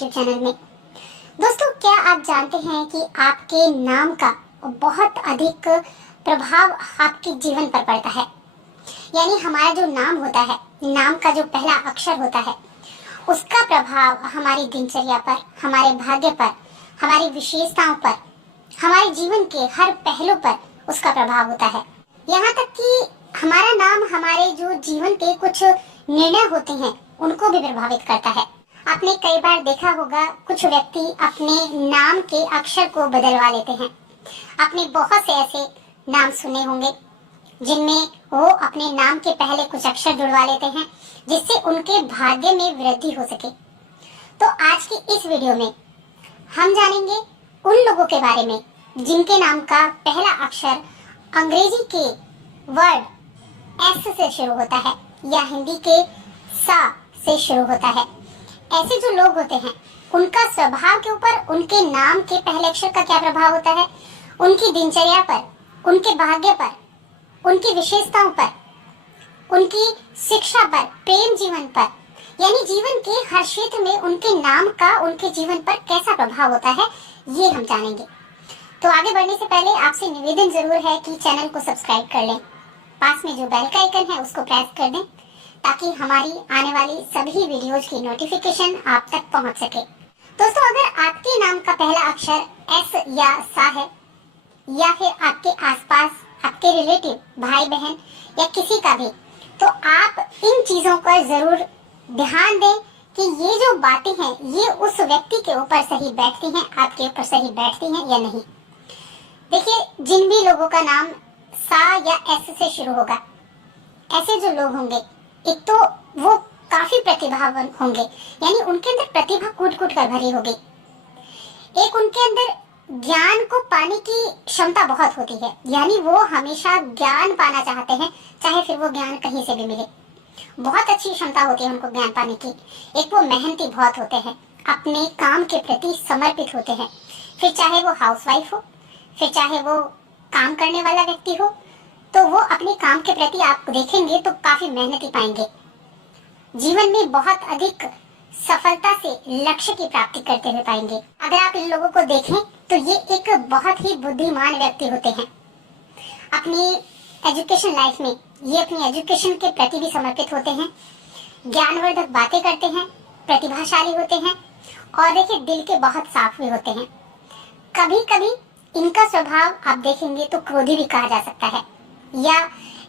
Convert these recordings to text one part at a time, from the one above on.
YouTube channel में। दोस्तों, क्या आप जानते हैं कि आपके नाम का बहुत अधिक प्रभाव आपके जीवन पर पड़ता है। यानी हमारा जो नाम होता है, नाम का जो पहला अक्षर होता है, उसका प्रभाव हमारी दिनचर्या पर, हमारे भाग्य पर, हमारी विशेषताओं पर, हमारे जीवन के हर पहलू पर उसका प्रभाव होता है। यहाँ तक कि हमारा नाम हमारे जो जीवन के कुछ निर्णय होते हैं उनको भी प्रभावित करता है। आपने कई बार देखा होगा, कुछ व्यक्ति अपने नाम के अक्षर को बदलवा लेते हैं। आपने बहुत से ऐसे नाम सुने होंगे जिनमें वो अपने नाम के पहले कुछ अक्षर जुड़वा लेते हैं जिससे उनके भाग्य में वृद्धि हो सके। तो आज की इस वीडियो में हम जानेंगे उन लोगों के बारे में जिनके नाम का पहला अक्षर अंग्रेजी के वर्ड एस से शुरू होता है या हिंदी के सा से शुरू होता है। ऐसे जो लोग होते हैं उनका स्वभाव के ऊपर उनके नाम के पहले अक्षर का क्या प्रभाव होता है, उनकी दिनचर्या पर, उनके भाग्य पर, उनकी विशेषताओं पर, उनकी शिक्षा पर, प्रेम जीवन पर, यानी जीवन के हर क्षेत्र में उनके नाम का उनके जीवन पर कैसा प्रभाव होता है, ये हम जानेंगे। तो आगे बढ़ने से पहले आपसे निवेदन जरूर है कि चैनल को सब्सक्राइब कर लें। पास में जो बेल का आइकन है उसको प्रेस कर दें ताकि हमारी आने वाली सभी वीडियोज की नोटिफिकेशन आप तक पहुंच सके। दोस्तों, अगर आपके नाम का पहला अक्षर एस या सा है या फिर आपके आसपास आपके रिलेटिव, भाई बहन या किसी का भी, तो आप इन चीजों पर जरूर ध्यान दें कि ये जो बातें हैं ये उस व्यक्ति के ऊपर सही बैठती हैं, आपके ऊपर सही बैठती हैं या नहीं। देखिए, जिन भी लोगों का नाम सा या एस से शुरू होगा, ऐसे जो लोग होंगे, एक तो वो काफी प्रतिभावान होंगे, यानी उनके अंदर प्रतिभा कूट कूट कर भरी होगी। एक उनके अंदर ज्ञान को पाने की क्षमता बहुत होती है, यानी वो हमेशा ज्ञान पाना चाहते हैं, चाहे फिर वो ज्ञान कहीं से भी मिले। बहुत अच्छी क्षमता होती है उनको ज्ञान पाने की। एक वो मेहनती बहुत होते हैं, अपने काम के प्रति समर्पित होते हैं, फिर चाहे वो हाउसवाइफ हो, फिर चाहे वो काम करने वाला व्यक्ति हो, तो वो अपने काम के प्रति आप देखेंगे तो काफी मेहनती पाएंगे। जीवन में बहुत अधिक सफलता से लक्ष्य की प्राप्ति करते हुए पाएंगे। अगर आप इन लोगों को देखें तो ये एक बहुत ही बुद्धिमान व्यक्ति होते हैं। अपनी एजुकेशन लाइफ में ये अपनी एजुकेशन के प्रति भी समर्पित होते हैं, ज्ञानवर्धक बातें करते हैं, प्रतिभाशाली होते हैं और देखिए दिल के बहुत साफ भी होते हैं। कभी कभी इनका स्वभाव आप देखेंगे तो क्रोधी भी कहा जा सकता है, या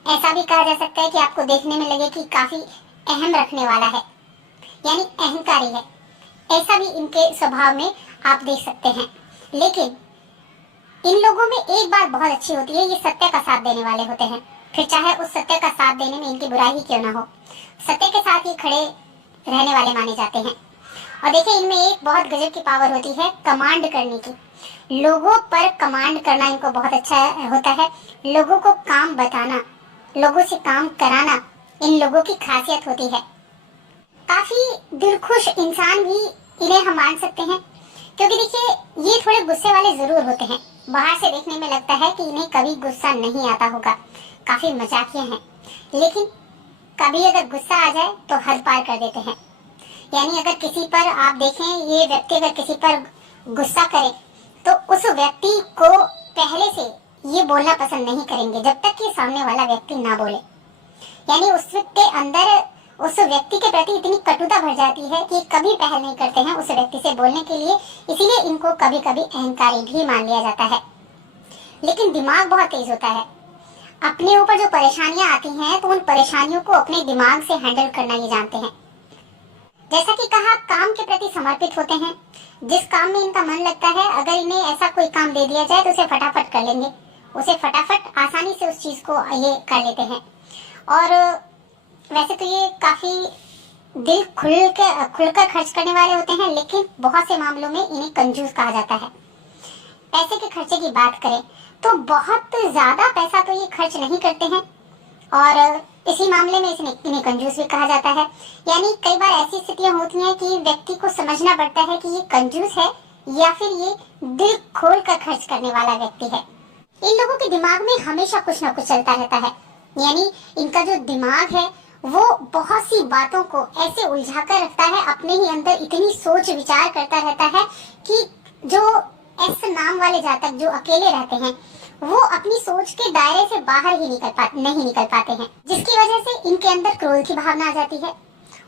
ऐसा भी कहा जा सकता है कि आपको देखने में लगे कि काफी अहम रखने वाला है, यानी अहंकारी है। ऐसा भी इनके स्वभाव में आप देख सकते हैं। लेकिन इन लोगों में एक बात बहुत अच्छी होती है, ये सत्य का साथ देने वाले होते हैं। फिर चाहे उस सत्य का साथ देने में इनकी बुराई ही क्यों ना हो, सत्य के साथ ही खड़े रहने वाले माने जाते हैं। और देखिए, इनमें एक बहुत गजब की पावर होती है कमांड करने की। लोगों पर कमांड करना इनको बहुत अच्छा होता है। लोगों को काम बताना, लोगों से काम कराना इन लोगों की खासियत होती है। काफी दिलखुश इंसान भी इन्हें हम मान सकते हैं, क्योंकि देखिए ये थोड़े गुस्से वाले जरूर होते हैं। बाहर से देखने में लगता है कि इन्हें कभी गुस्सा नहीं आता होगा, काफी मजाकिया हैं, लेकिन कभी अगर गुस्सा आ जाए तो हद पार कर देते हैं। यानी अगर किसी पर आप देखें, ये व्यक्ति अगर किसी पर गुस्सा करे तो उस व्यक्ति को पहले से ये बोलना पसंद नहीं करेंगे जब तक कि सामने वाला व्यक्ति ना बोले। यानी उसके अंदर उस व्यक्ति के प्रति इतनी कटुता भर जाती है कि कभी पहल नहीं करते हैं उस व्यक्ति से बोलने के लिए। इसीलिए इनको कभी कभी अहंकारी भी मान लिया जाता है। लेकिन दिमाग बहुत तेज होता है। अपने ऊपर जो परेशानियां आती हैं तो उन परेशानियों को अपने दिमाग से हैंडल करना ये जानते हैं। जैसा कि कहा, काम के प्रति समर्पित होते हैं। जिस काम में इनका मन लगता है, अगर इन्हें ऐसा कोई काम दे दिया जाए तो उसे फटाफट कर लेंगे, उसे फटाफट आसानी से उस चीज को ये कर लेते हैं। और वैसे तो ये काफी दिल खुलकर खर्च करने वाले होते हैं, लेकिन बहुत से मामलों में इन्हें कंजूस कहा जाता है। पैसे के खर्चे की बात करें तो बहुत ज्यादा पैसा तो ये खर्च नहीं करते हैं, और इसी मामले में इन्हें कंजूस भी कहा जाता है। यानी कई बार ऐसी स्थितियां होती हैं कि व्यक्ति को समझना पड़ता है कि ये कंजूस है या फिर ये दिल खोल कर खर्च करने वाला व्यक्ति है। इन लोगों के दिमाग में हमेशा कुछ ना कुछ चलता रहता है। यानी इनका जो दिमाग है वो बहुत सी बातों को ऐसे उलझा कर रखता है, अपने ही अंदर इतनी सोच विचार करता रहता है कि जो एस नाम वाले जातक जो अकेले रहते हैं वो अपनी सोच के दायरे से बाहर ही नहीं निकल पाते हैं, जिसकी वजह से इनके अंदर क्रोध की भावना आ जाती है।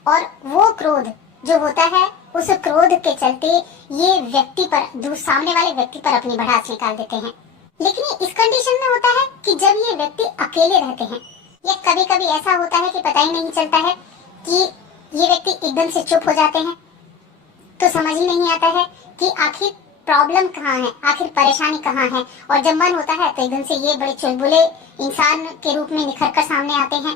और वो क्रोध जो होता है, उस क्रोध के चलते ये व्यक्ति पर, सामने वाले व्यक्ति पर अपनी भड़ास निकाल देते हैं। लेकिन ये इस कंडीशन में होता है कि जब ये व्यक्ति अकेले रहते हैं, या कभी कभी ऐसा होता है कि पता ही नहीं चलता है कि ये व्यक्ति एकदम से चुप हो जाते हैं, तो समझ ही नहीं आता है कि आखिर प्रॉब्लम कहाँ है, आखिर परेशानी कहाँ है। और जब मन होता है तो एकदम से ये बड़े चुलबुले इंसान के रूप में निखर कर सामने आते हैं।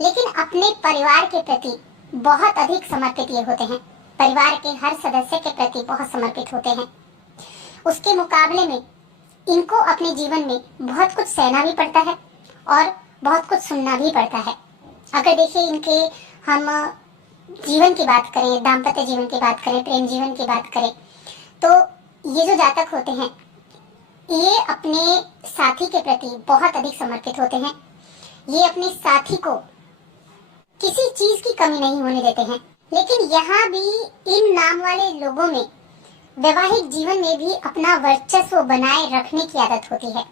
लेकिन अपने परिवार के प्रति बहुत अधिक समर्पित ये होते हैं, परिवार के हर सदस्य के प्रति बहुत समर्पित होते हैं। उसके मुकाबले में इनको अपने जीवन में बहुत कुछ सहना भी पड़ता है और बहुत कुछ सुनना भी पड़ता है। अगर देखिए इनके हम जीवन की बात करें, दाम्पत्य जीवन की बात करें, प्रेम जीवन की बात करें, तो ये जो जातक होते हैं ये अपने साथी के प्रति बहुत अधिक समर्पित होते हैं। ये अपने साथी को किसी चीज की कमी नहीं होने देते हैं। लेकिन यहाँ भी इन नाम वाले लोगों में वैवाहिक जीवन में भी अपना वर्चस्व बनाए रखने की आदत होती है,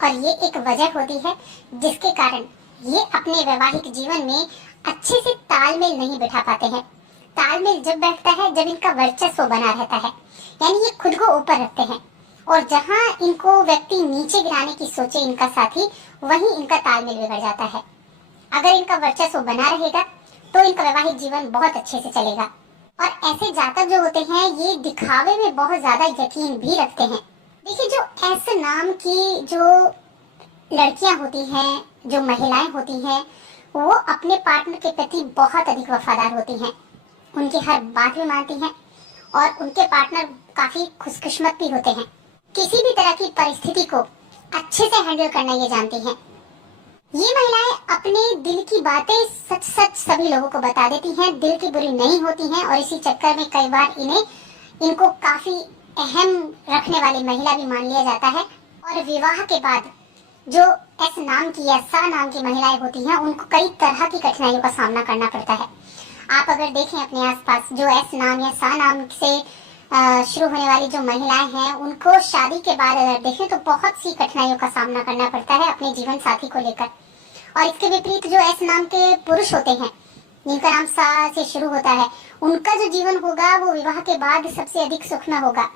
और ये एक वजह होती है जिसके कारण ये अपने वैवाहिक जीवन में अच्छे से तालमेल नहीं बिठा पाते हैं। तालमेल जब बैठता है जब इनका वर्चस्व बना रहता है, यानी ये खुद को ऊपर रखते हैं, और जहाँ इनको व्यक्ति नीचे गिराने की सोचे इनका साथी, वहीं इनका तालमेल बिगड़ जाता है। अगर इनका वर्चस्व बना रहेगा तो इनका वैवाहिक जीवन बहुत अच्छे से चलेगा। और ऐसे जातक जो होते हैं ये दिखावे में बहुत ज्यादा यकीन भी रखते हैं। देखिए जो ऐसे नाम की जो लड़कियां होती हैं, जो महिलाएं होती हैं, वो अपने पार्टनर के प्रति बहुत अधिक वफादार होती हैं, उनकी हर बात भी मानती हैं, और उनके पार्टनर काफी खुशकिस्मत भी होते हैं। किसी भी तरह की परिस्थिति को अच्छे से हैंडल करना ये जानती हैं। ये महिलाएं अपने दिल की बातें सच सच सभी लोगों को बता देती हैं, दिल की बुरी नहीं होती हैं, और इसी चक्कर में कई बार इनको काफी अहम रखने वाली महिला भी मान लिया जाता है। और विवाह के बाद जो एस नाम की या सा नाम की महिलाएं होती हैं उनको कई तरह की कठिनाइयों का सामना करना पड़ता है। आप अगर देखें अपने आसपास जो एस नाम या सा नाम से शुरू होने वाली जो महिलाएं हैं, उनको शादी के बाद अगर देखें तो बहुत सी कठिनाइयों का सामना करना पड़ता है अपने जीवन साथी को लेकर। और इसके विपरीत जो एस नाम के पुरुष होते हैं, जिनका नाम सा से शुरू होता है, उनका जो जीवन होगा वो विवाह के बाद सबसे अधिक सुखमय होगा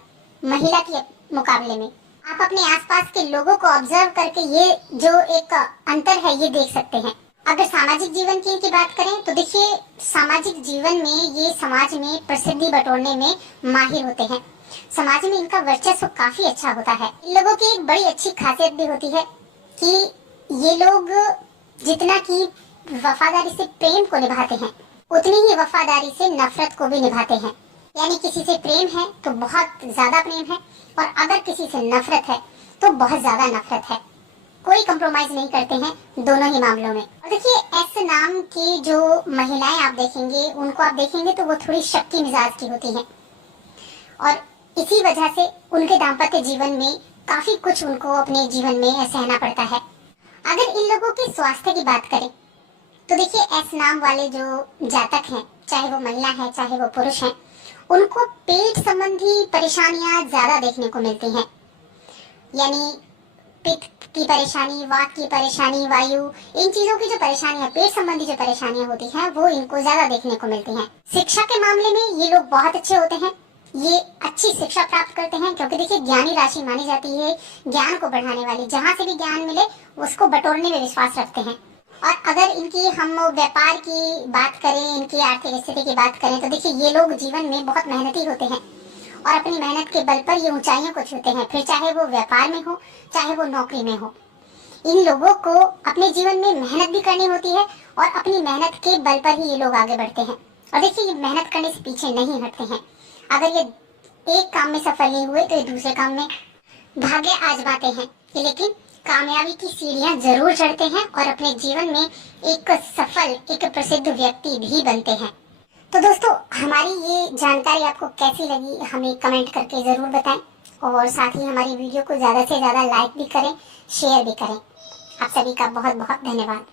महिला के मुकाबले में। आप अपने आसपास के लोगों को ऑब्जर्व करके ये जो एक अंतर है ये देख सकते हैं। अगर सामाजिक जीवन की इनकी बात करें तो देखिए सामाजिक जीवन में ये समाज में प्रसिद्धि बटोरने में माहिर होते हैं। समाज में इनका वर्चस्व काफी अच्छा होता है। इन लोगों की एक बड़ी अच्छी खासियत भी होती है कि ये लोग जितना की वफादारी से प्रेम को निभाते हैं, उतनी ही वफादारी से नफरत को भी निभाते हैं। यानी किसी से प्रेम है तो बहुत ज्यादा प्रेम है, और अगर किसी से नफरत है तो बहुत ज्यादा नफरत है। कोई कंप्रोमाइज नहीं करते हैं दोनों ही मामलों में। और देखिए ऐसे नाम की जो महिलाएं आप देखेंगे, उनको आप देखेंगे तो वो थोड़ी शक्की मिजाज की होती हैं, और इसी वजह से उनके दाम्पत्य जीवन में काफी कुछ उनको अपने जीवन में सहना पड़ता है। अगर इन लोगों के स्वास्थ्य की बात करें तो देखिए एस नाम वाले जो जातक हैं, चाहे वो महिला है चाहे वो पुरुष हैं, उनको पेट संबंधी परेशानियां ज्यादा देखने को मिलती हैं। यानी पित्त की परेशानी, वात की परेशानी, वायु, इन चीजों की जो परेशानियां, पेट संबंधी जो परेशानियां होती हैं वो इनको ज्यादा देखने को मिलती हैं। शिक्षा के मामले में ये लोग बहुत अच्छे होते हैं, ये अच्छी शिक्षा प्राप्त करते हैं, क्योंकि देखिए ज्ञानी राशि मानी जाती है, ज्ञान को बढ़ाने वाली, जहाँ से भी ज्ञान मिले उसको बटोरने में विश्वास रखते हैं। और अगर इनकी हम व्यापार की बात करें, इनकी आर्थिक स्थिति की बात करें तो देखिए ये लोग जीवन में बहुत मेहनती होते हैं, और अपनी मेहनत के बल पर ये ऊंचाइयों को छूते हैं, फिर चाहे वो व्यापार में हो चाहे वो नौकरी में हो। इन लोगों को अपने जीवन में मेहनत भी करनी होती है, और अपनी मेहनत के बल पर ही ये लोग आगे बढ़ते हैं। और देखिए ये मेहनत करने से पीछे नहीं हटते हैं। अगर ये एक काम में सफल नहीं हुए तो ये दूसरे काम में भाग्य आजमाते हैं, लेकिन कामयाबी की सीढ़ियां जरूर चढ़ते हैं और अपने जीवन में एक सफल, एक प्रसिद्ध व्यक्ति भी बनते हैं। तो दोस्तों हमारी ये जानकारी आपको कैसी लगी हमें कमेंट करके जरूर बताएं, और साथ ही हमारी वीडियो को ज्यादा से ज्यादा लाइक भी करें, शेयर भी करें। आप सभी का बहुत बहुत धन्यवाद।